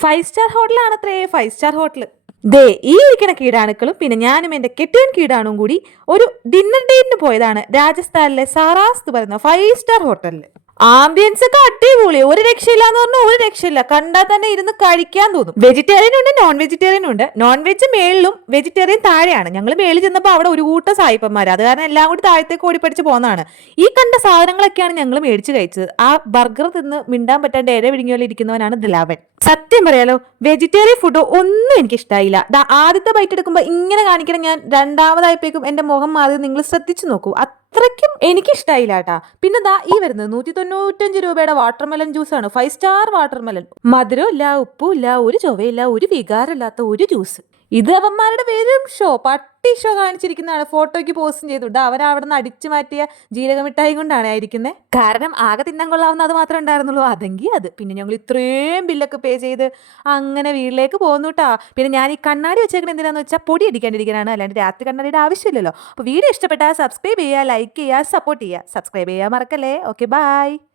Five star ഹോട്ടലാണത്രേ, five star hotel. ദേ ഈ ഇരിക്കണ കീടാണുക്കളും പിന്നെ ഞാനും എന്റെ കെട്ടിയൻ കീടാണും കൂടി ഒരു ഡിന്നർ ഡേറ്റിന് പോയതാണ് രാജസ്ഥാനിലെ സാറാസ് എന്ന് പറയുന്ന ഫൈവ് സ്റ്റാർ ഹോട്ടലിൽ. ആംബിയൻസ് ഒക്കെ അടിപൊളി, ഒരു രക്ഷയില്ല എന്ന് പറഞ്ഞാൽ ഒരു രക്ഷയില്ല. കണ്ടാൽ തന്നെ ഇരുന്ന് കഴിക്കാൻ തോന്നും. വെജിറ്റേറിയൻ ഉണ്ട്, നോൺ വെജിറ്റേറിയൻ ഉണ്ട്. നോൺ വെജ് മേളിലും വെജിറ്റേറിയൻ താഴെയാണ്. ഞങ്ങൾ മേളിൽ ചെന്നപ്പോൾ അവിടെ ഒരു കൂട്ടം സായിപ്പന്മാർ, അത് കാരണം എല്ലാം കൂടി താഴത്തേക്ക് ഓടിപ്പടിച്ച് പോകുന്നതാണ്. ഈ കണ്ട സാധനങ്ങളൊക്കെയാണ് ഞങ്ങൾ മേടിച്ച് കഴിച്ചത്. ആ ബർഗർ തിന്ന് മിണ്ടാൻ പറ്റാണ്ട് ഇര വിഴുങ്ങിയോലെ ഇരിക്കുന്നവനാണ് ദിലാവൻ. സത്യം പറയാലോ, വെജിറ്റേറിയൻ ഫുഡ് ഒന്നും എനിക്ക് ഇഷ്ടമായില്ല. ആദ്യത്തെ ബൈറ്റ് എടുക്കുമ്പോൾ ഇങ്ങനെ കാണിക്കണം ഞാൻ, രണ്ടാമതായപ്പോഴേക്കും എന്റെ മുഖം മാറി. നിങ്ങൾ ശ്രദ്ധിച്ചു നോക്കൂ, അത്രയ്ക്കും എനിക്കിഷ്ടായില്ല കേട്ടാ. പിന്നെ ഈ വരുന്നത് 195 രൂപയുടെ വാട്ടർമെലൻ ജ്യൂസാണ്, ഫൈവ് സ്റ്റാർ വാട്ടർമെലൻ. മധുരം ഇല്ല, ഉപ്പും ഇല്ല, ഒരു ചൊവയില്ല, ഒരു വികാരമില്ലാത്ത ഒരു ജ്യൂസ്. ഇത് അവന്മാരുടെ പേരും ഷോ, പട്ടി ഷോ കാണിച്ചിരിക്കുന്നതാണ്. ഫോട്ടോയ്ക്ക് പോസ്റ്റും ചെയ്തിട്ടുണ്ട്. അവരവിടെ നിന്ന് അടിച്ചു മാറ്റിയ ജീരകമിഠായി കൊണ്ടാണ് ആയിരിക്കുന്നത്. കാരണം ആകെ തിന്നാൻ കൊള്ളാവുന്ന അത് മാത്രമേ ഉണ്ടായിരുന്നുള്ളൂ, അതെങ്കിൽ അത്. പിന്നെ ഞങ്ങൾ ഇത്രയും ബില്ലൊക്കെ പേ ചെയ്ത് അങ്ങനെ വീട്ടിലേക്ക് പോകുന്നു കേട്ടാ. പിന്നെ ഞാൻ ഈ കണ്ണാടി വെച്ചേക്കുന്നത് എന്തിനാന്ന് വെച്ചാൽ പൊടി അടിക്കാണ്ടിരിക്കാനാണ്, അല്ലാണ്ട് രാത്രി കണ്ണാടിയുടെ ആവശ്യമില്ലല്ലോ. അപ്പോൾ വീഡിയോ ഇഷ്ടപ്പെട്ടാൽ സബ്സ്ക്രൈബ് ചെയ്യുക, ലൈക്ക് ചെയ്യുക, സപ്പോർട്ട് ചെയ്യുക. സബ്സ്ക്രൈബ് ചെയ്യാൻ മറക്കല്ലേ. Okay, by.